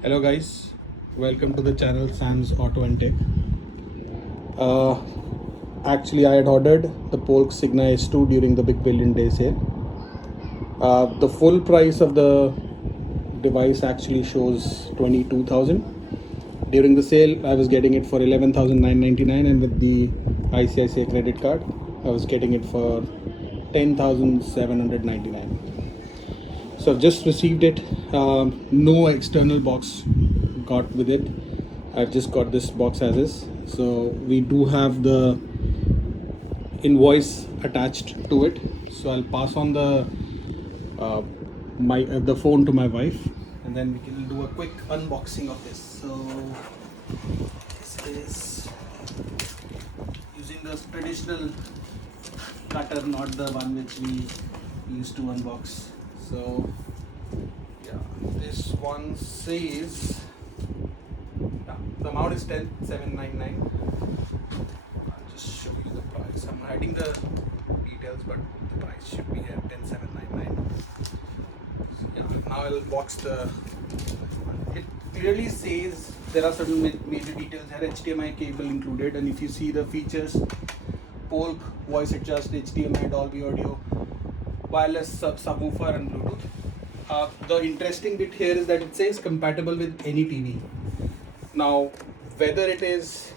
Hello guys, welcome to the channel Sam's Auto and Tech. Uh, Actually, I had ordered the Polk Signa S2 during the Big Billion Day sale. The full price of the device actually shows 22,000. During the sale, I was getting it for 11,999, and with the ICICI credit card, I was getting it for 10,799. So I've just received it. No external box got with it. I've just got this box as is. So we do have the invoice attached to it. So I'll pass on uh, the phone to my wife, and then we can do a quick unboxing of this. So this is using the traditional cutter, not the one which we used to unbox. So yeah, this one says the amount is 10,799. I'll just show you the price. I'm hiding the details, but the price should be here 10,799. So yeah, now I'll box the. It clearly says there are certain major details here. HDMI cable included, and if you see the features, Polk voice adjust, HDMI, Dolby Audio, wireless subwoofer, and Bluetooth. The interesting bit here is that it says compatible with any TV. Now, whether it is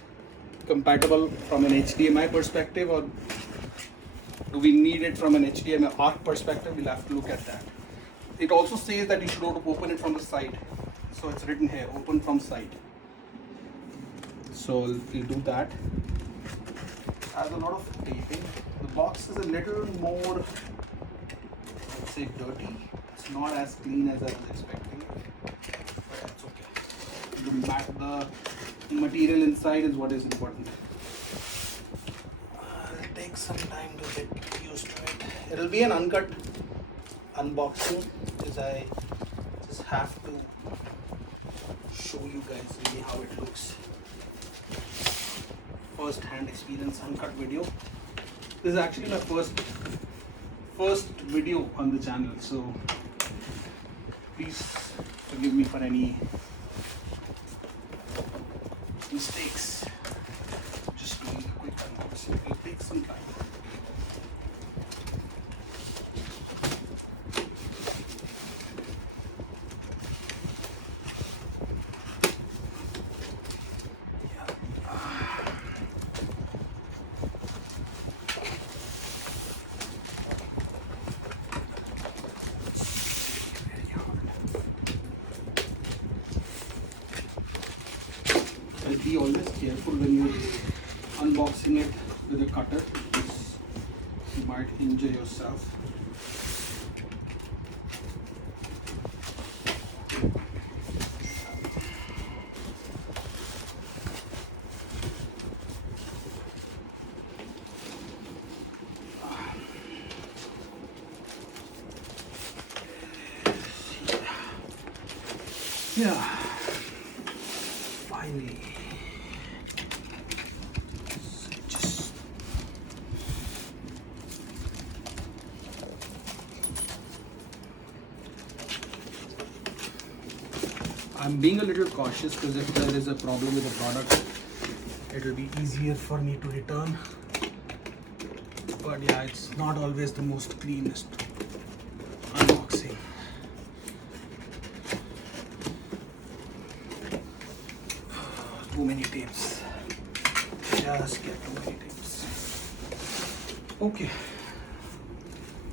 compatible from an HDMI perspective or do we need it from an HDMI ARC perspective, we'll have to look at that. It also says that you should open it from the side. So it's written here, open from side. So we'll do that. Has a lot of taping. The box is a little more, let's say, dirty. It's not as clean as I was expecting, but that's okay. The material inside is what is important. It'll take some time to get used to it. It'll be an uncut unboxing, because I just have to show you guys really how it looks. First hand experience uncut video. This is actually my first video on the channel, so please forgive me for any mistakes. Just doing a quick unboxing. It will take some time. Be always careful when you're unboxing it with a cutter, because you might injure yourself. Yeah, finally. I'm being a little cautious because if there is a problem with the product, it will be easier for me to return. But yeah, it's not always the most cleanest unboxing. Too many tapes. Just get too many tapes. Okay.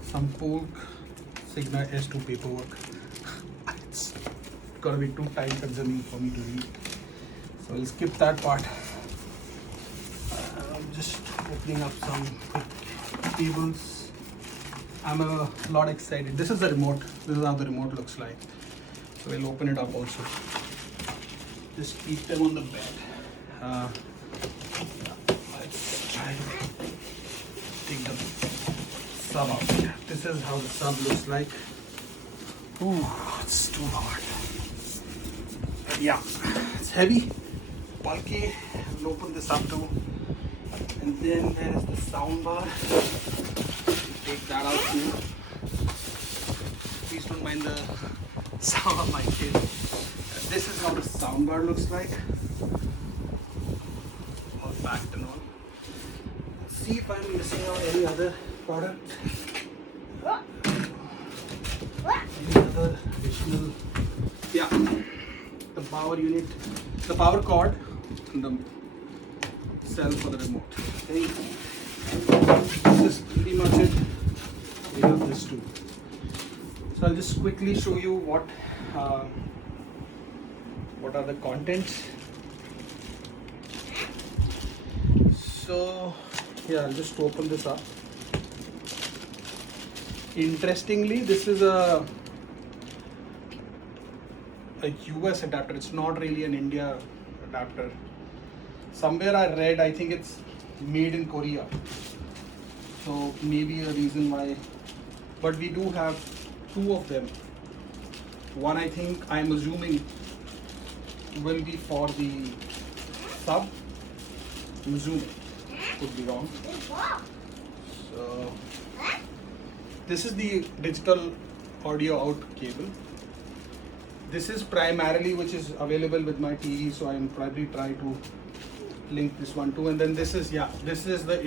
Some Polk Signa S2 paperwork. It's gonna be too time consuming for me to read, so I'll skip that part. I'm just opening up some quick cables. I'm a lot excited. This is the remote. This is how the remote looks like. So we'll open it up also. Just keep them on the bed. Let's try to take the sub out. This is how the sub looks like. Ooh, it's too hard. Yeah, it's heavy, bulky. I'll open this up too. And then there is the sound bar. Take that out too. Please don't mind the sound of my kid. This is how the soundbar looks like. All packed and all. Let's see if I'm missing out any other product. Any other additional? Yeah, the power unit, the power cord, and the cell for the remote. Okay. This is pretty much it. We have this too. So I'll just quickly show you what are the contents. So yeah, I'll just open this up. Interestingly, this is a US adapter. It's not really an India adapter. Somewhere I read, I think it's made in Korea. So maybe a reason why. But we do have two of them. One, I think, I'm assuming will be for the sub. I'm assuming. Could be wrong. So this is the digital audio out cable. This is primarily which is available with my TV, so I'm probably try to link this one too. And then this is the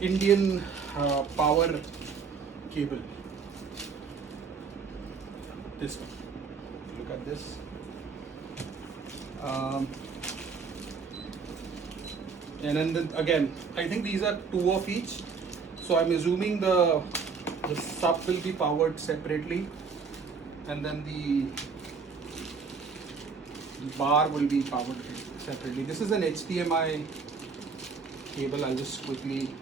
Indian power cable. This one. Look at this. And then again, I think these are two of each. So I'm assuming the sub will be powered separately, and then the bar will be powered separately. This is an HDMI cable. I'll just quickly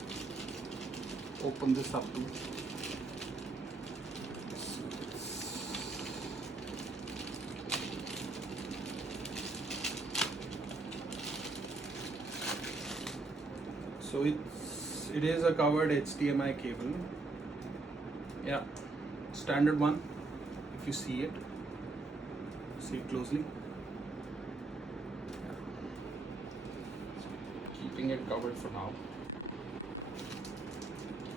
open this up too. So it is a covered HDMI cable. Yeah, standard one. If you see it closely. Yeah. Keeping it covered for now.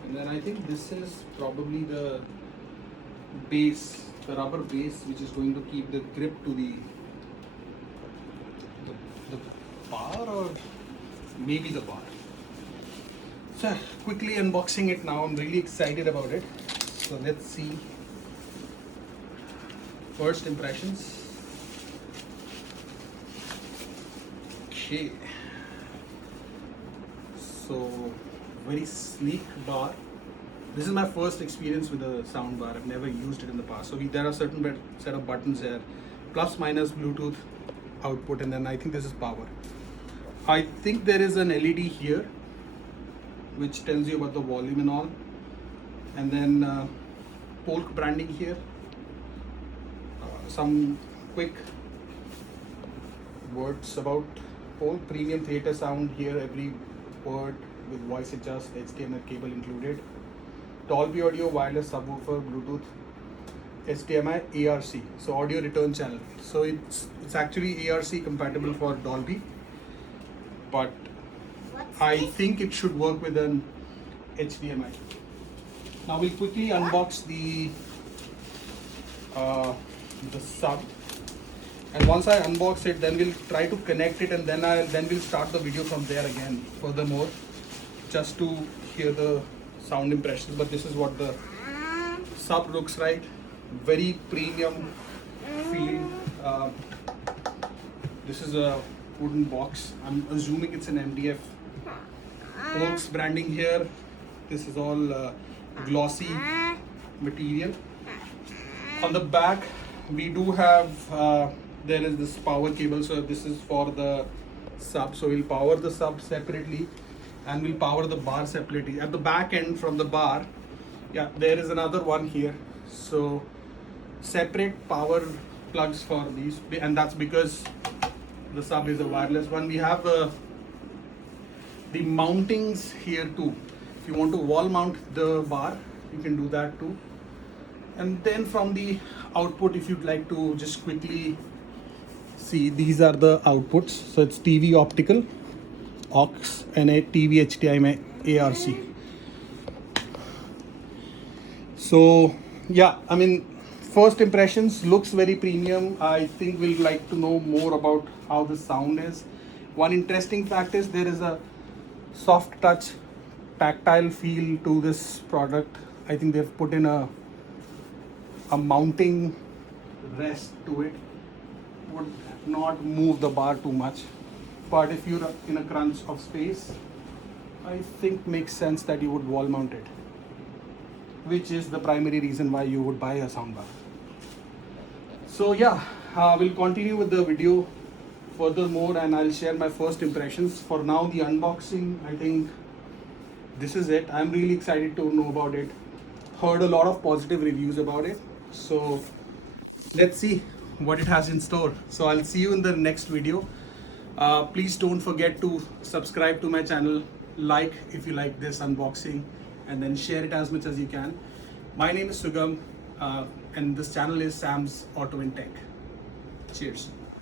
And then I think this is probably the base, the rubber base, which is going to keep the grip to the bar, or maybe the bar. So quickly unboxing it now. I'm really excited about it. So let's see. First impressions. Okay. So very sleek bar. This is my first experience with a sound bar. I've never used it in the past. So there are certain set of buttons there, plus minus Bluetooth output, and then I think this is power. I think there is an LED here which tells you about the volume and all, and then Polk branding here. Some quick words about Polk. Premium theater sound here, every word with voice adjust, HDMI cable included. Dolby Audio, wireless subwoofer, Bluetooth, HDMI, ARC, so audio return channel. So it's actually ARC compatible for Dolby, but I think it should work with an HDMI. Now we'll quickly unbox the sub, and once I unbox it, then we'll try to connect it, and then we'll start the video from there again. Furthermore, just to hear the sound impressions. But this is what the sub looks like. Very premium feel. This is a wooden box. I'm assuming it's an MDF. Polk's branding here. This is all glossy material. On the back, we do have there is this power cable. So this is for the sub. So we'll power the sub separately, and we'll power the bar separately. At the back end from the bar, yeah, there is another one here. So separate power plugs for these, and that's because the sub is a wireless one. We have the mountings here too. If you want to wall mount the bar, you can do that too. And then from the output, if you'd like to just quickly see, these are the outputs. So it's TV optical, aux, and a TV HDMI ARC. So yeah, I mean, first impressions, looks very premium. I think we'll like to know more about how the sound is. One interesting fact is there is a soft touch tactile feel to this product. I think they've put in a mounting rest to it. Would not move the bar too much, but if you're in a crunch of space, I think makes sense that you would wall mount it, which is the primary reason why you would buy a soundbar. So yeah, we'll continue with the video furthermore and I'll share my first impressions. For now, the unboxing, I think this is it. I'm really excited to know about it. Heard a lot of positive reviews about it. So let's see what it has in store. So I'll see you in the next video. Please don't forget to subscribe to my channel, like if you like this unboxing, and then share it as much as you can. My name is Sugam, and this channel is Sam's Auto and Tech. Cheers.